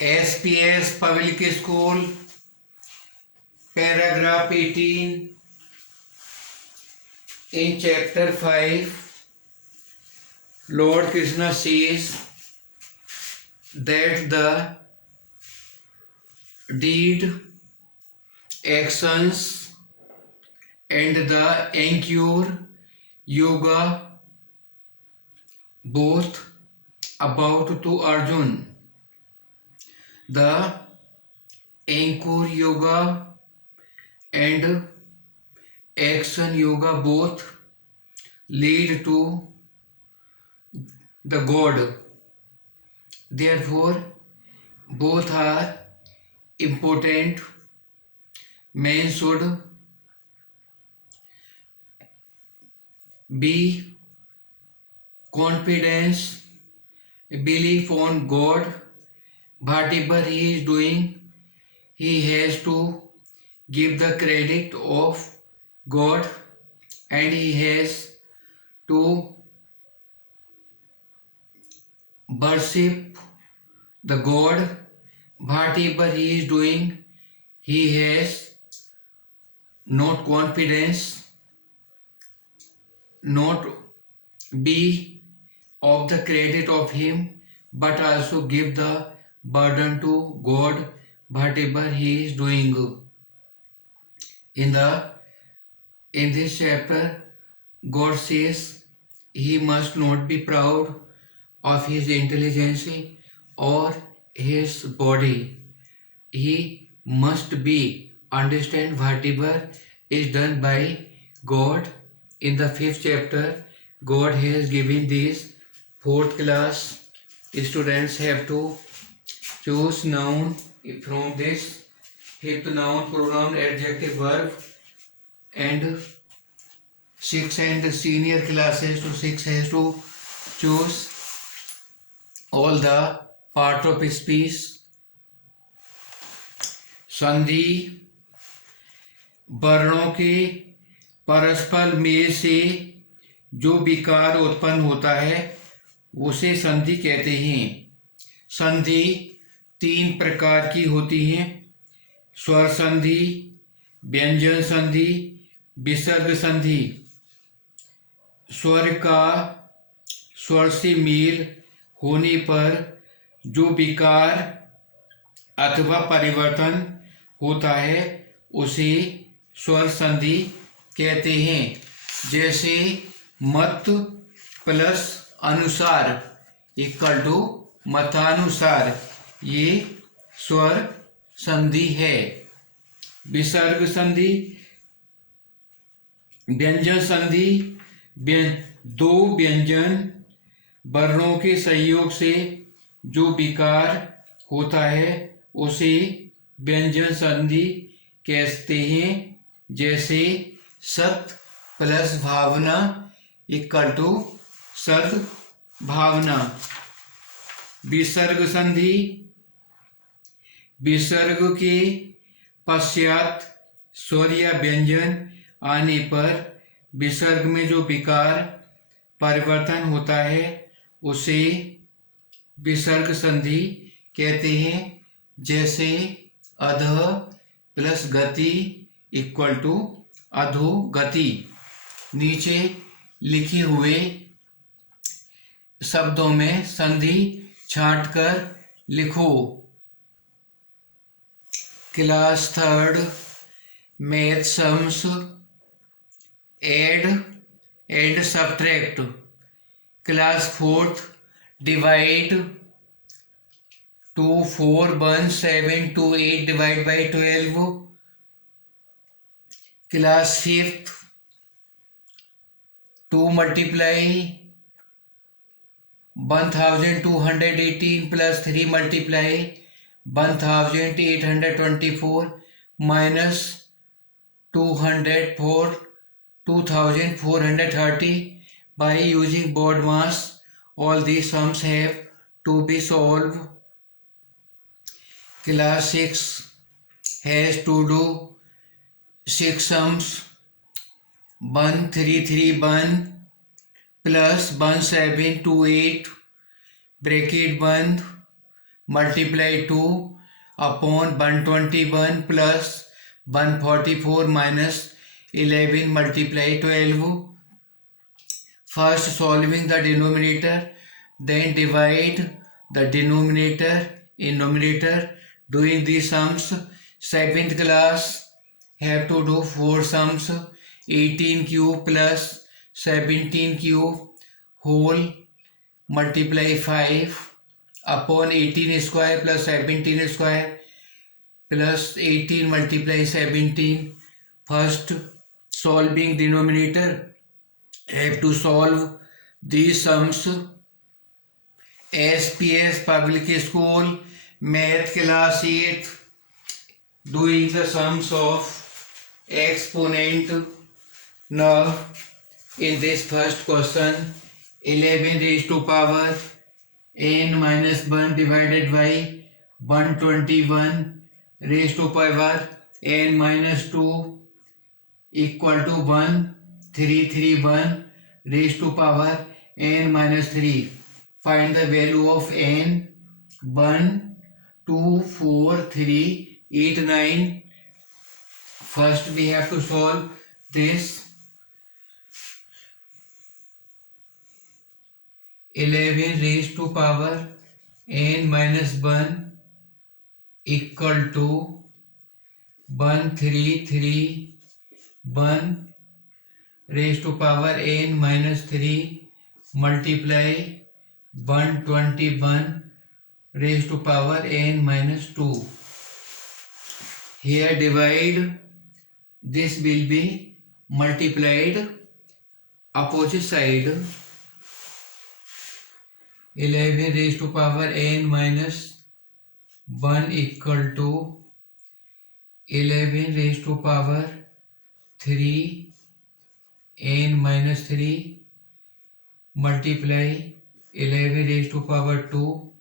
SPS Public School, paragraph 18. In chapter 5, Lord Krishna says that the deed, actions, and the Ankur Yoga both about to Arjun. The Ankur Yoga and Action Yoga both lead to the God. Therefore, both are important. Man should be confidence, belief on God. Whatever he is doing, he has to give the credit of God, and he has to worship the God. Whatever he is doing, he has not confidence, not be of the credit of him, but also give the burden to God whatever he is doing. In this chapter, God says he must not be proud of his intelligence or his body. He must be understand whatever is done by God. In the 5th chapter, God has given these 4th class students have to choose noun from this 5th noun, pronoun, adjective, verb, and 6 and senior classes to 6 has to choose all the part of speech. संधि वर्णों के परस्पर mail से जो विकार उत्पन्न होता है उसे संधि कहते हैं। संधि 3 प्रकार की होती हैं: स्वर संधि, व्यंजन संधि, विसर्ग संधि। स्वर का स्वर से मेल होने पर जो विकार अथवा परिवर्तन होता है उसे स्वर संधि कहते हैं। जैसे मत प्लस अनुसार इक्वल टू मतानुसार, ये स्वर संधि है। विसर्ग संधि, व्यंजन संधि, दो व्यंजन वर्णों के संयोग से जो विकार होता है उसे व्यंजन संधि कहते हैं। जैसे सत प्लस भावना इक्वल टू सद भावना। विसर्ग संधि, विसर्ग के पश्चात स्वर या व्यंजन आने पर विसर्ग में जो विकार परिवर्तन होता है उसे विसर्ग संधि कहते हैं। जैसे अध प्लस गति इक्वल टू अधोगति। नीचे लिखे हुए शब्दों में संधि छांटकर लिखो। Class 3rd math sums, add and subtract. Class 4th divide 2 4 1 7 2 8 divide by 12। Class 5th 2 multiply 1218 plus 3 multiply 1824 minus 2430 by using board mass. All these sums have to be solved. Class 6 has to do 6 sums. 1331 plus 1728 bracket बंद multiply 2 upon 121 plus 144 minus 11 multiply 12. First solving the denominator, then divide the denominator in numerator. Doing the sums, 7th class have to do 4 sums, 18 cube plus 17 cube whole multiply 5 upon 18 square plus 17 square plus 18 multiply 17. First solving denominator, have to solve these sums. SPS Public School Math Class 8, doing the sums of exponent. Now in this first question, 11 raised to power n minus 1 divided by 121 raised to power n minus 2 equal to 1331 raised to power n minus 3. Find the value of n. 1, 2, 4, 3, 8, 9. First we have to solve this. 11 raised to power n minus 1 equal to 1331 raised to power n minus 3 multiply 121 raised to power n minus 2. Here divide, this will be multiplied opposite side. 11 raised to power n minus 1 equal to 11 raised to power 3 n minus 3 multiply 11 raised to power 2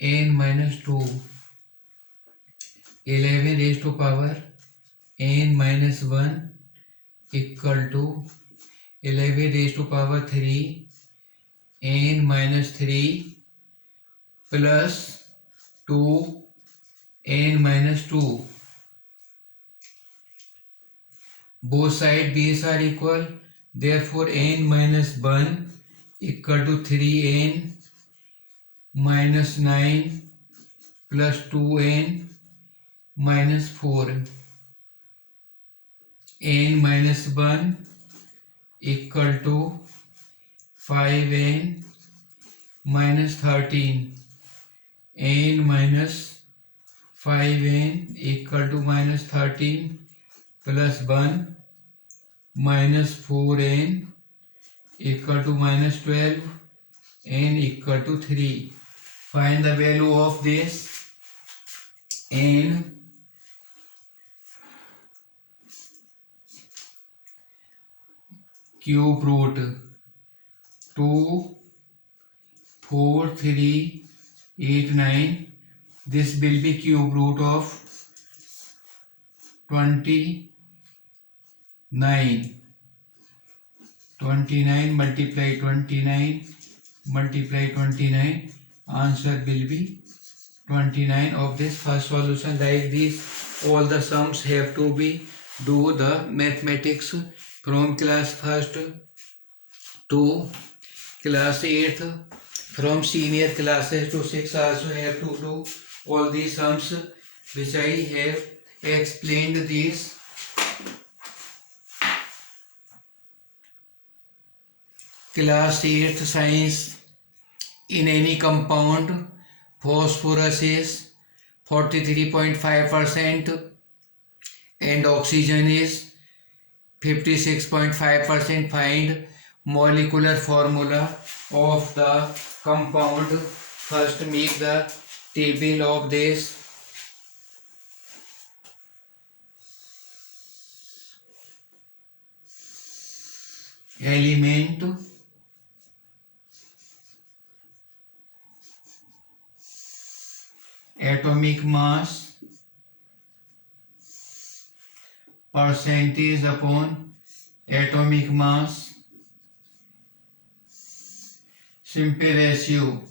n minus 2. 11 raised to power n minus 1 equal to 11 raised to power 3 n minus 3 plus 2 n minus 2. Both sides base are equal, therefore n minus 1 equal to 3n minus 9 plus 2n minus 4. N minus 1 equal to 5n minus 13. N minus 5n equal to minus 13 plus 1 minus 4n equal to minus 12, n equal to 3. Find the value of this. N cube root 2, 4, 3, 8, 9. This will be cube root of 29. 29 multiply 29 multiply 29. Answer will be 29 of this first solution. Like this, all the sums have to be do the mathematics from class 1st to class 8th. From senior classes to 6 also have to do all these sums which I have explained these. Class 8th science. In any compound, phosphorus is 43.5% and oxygen is 56.5%. Find molecular formula of the compound. First make the table of this. Element, atomic mass, percentage upon atomic mass, simple ratio.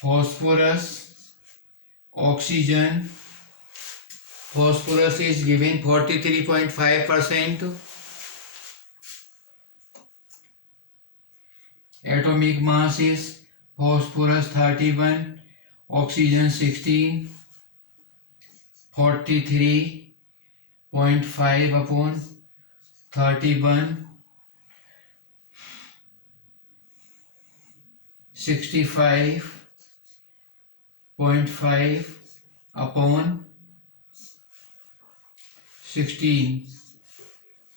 phosphorus, oxygen. Phosphorus is given 43.5%. Atomic mass is phosphorus 31, oxygen 16. 43.5 upon 31, 65.5 upon 16.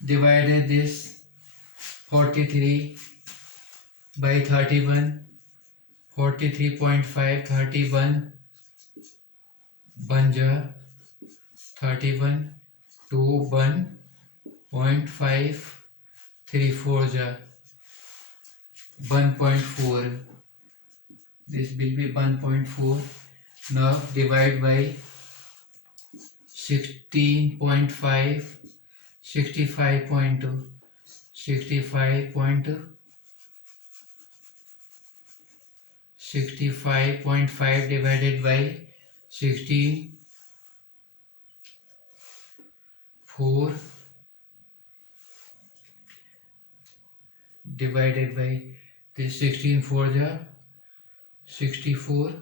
Divided this 43 by 31, 43.5, 31 banja 31, 2 1.5, 3 4 ja 1.4. This will be 1.4. Now divide by 16.5, 65.2, 65.5 divided by 16, 4 divided by this 16 4 ja 64,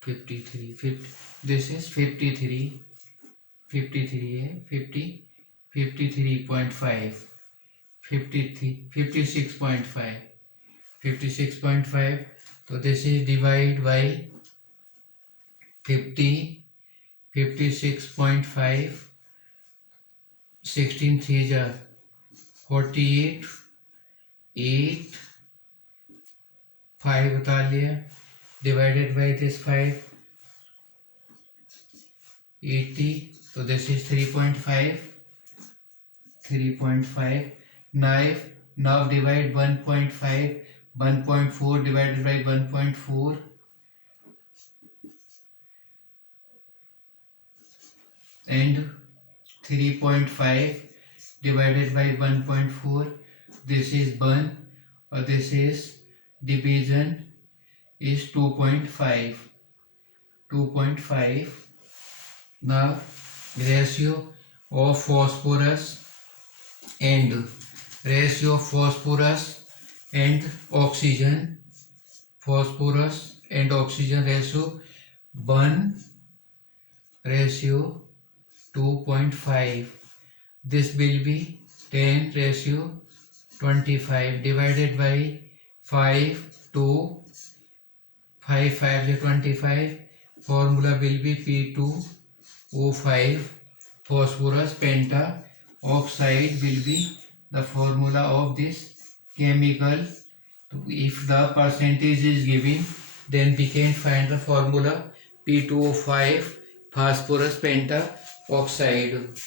53, 50, this is 53, 53 50, 53.5, 53, 56.5, 56.5. So this is divided by 50, 56.5, 16 3 ja 48, 8, 5 बता लिया, divided by this 5, 80. So this is 3.5, 3.5. Now divide 1.5, 1.4 divided by 1.4, and 3.5 divided by 1.4. This is 1, or this is division is 2.5. 2.5. Now ratio of phosphorus and oxygen. Phosphorus and oxygen ratio 1:2.5. This will be 10:25 divided by 5 to 5 5 is 25. Formula will be P2O5. Phosphorus pentaoxide will be the formula of this chemical. If the percentage is given, then we can find the formula P2O5 phosphorus pentaoxide.